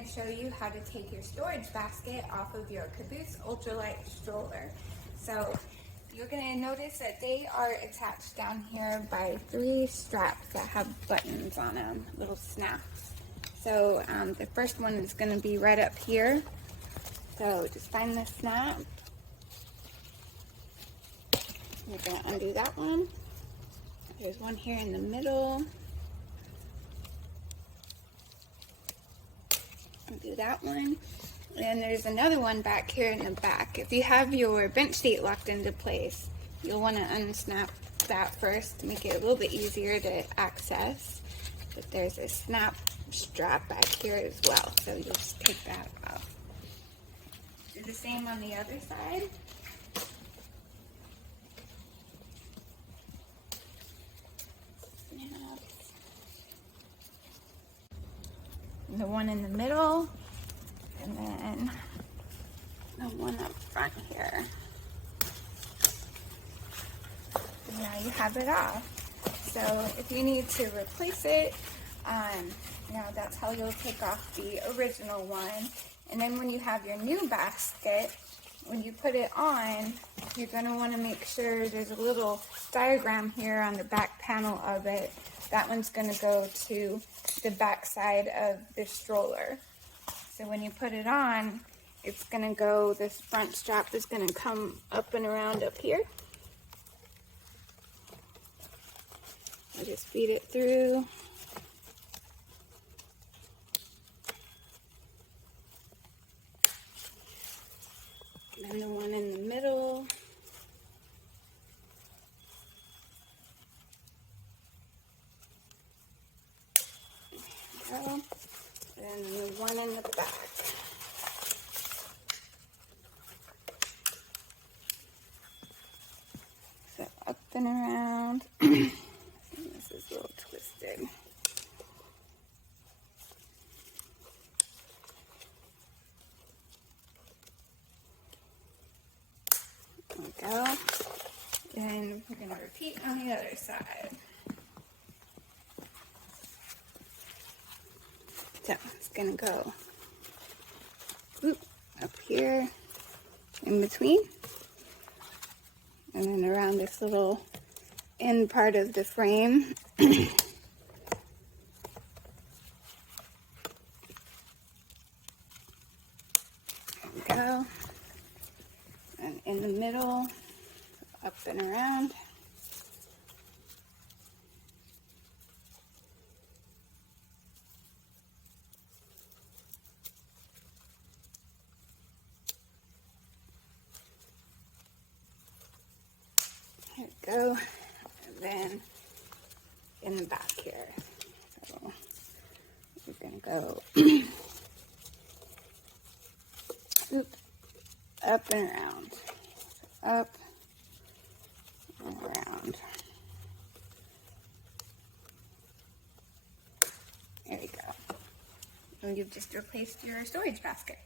going to show you how to take your storage basket off of your Caboose Ultralight stroller. So you're going to notice that they are attached down here by 3 straps that have buttons on them, little snaps. So the first one is going to be right up here. So just find the snap. You're going to undo that one. There's one here in the middle. Undo that one. And there's another one back here in the back. If you have your bench seat locked into place, you'll want to unsnap that first to make it a little bit easier to access. But there's a snap strap back here as well, so you'll just take that off. Do the same on the other side. The one in the middle, and then the one up front here. And now you have it off. So if you need to replace it, that's how you'll take off the original one. And then when you have your new basket, when you put it on, you're going to want to make sure there's a little diagram here on the back panel of it. That one's going to go to the back side of the stroller. So when you put it on, it's going to go, this front strap is going to come up and around up here. I just feed it through. And the one in the middle. And then the one in the back. So up and around. This is a little twisted. There we go. And we're going to repeat on the other side. So it's going to go up here in between, and then around this little end part of the frame. There we go. And in the middle, up and around. There we go. And then in the back here. So we're going to go up and around. So up and around. There you go. And you've just replaced your storage basket.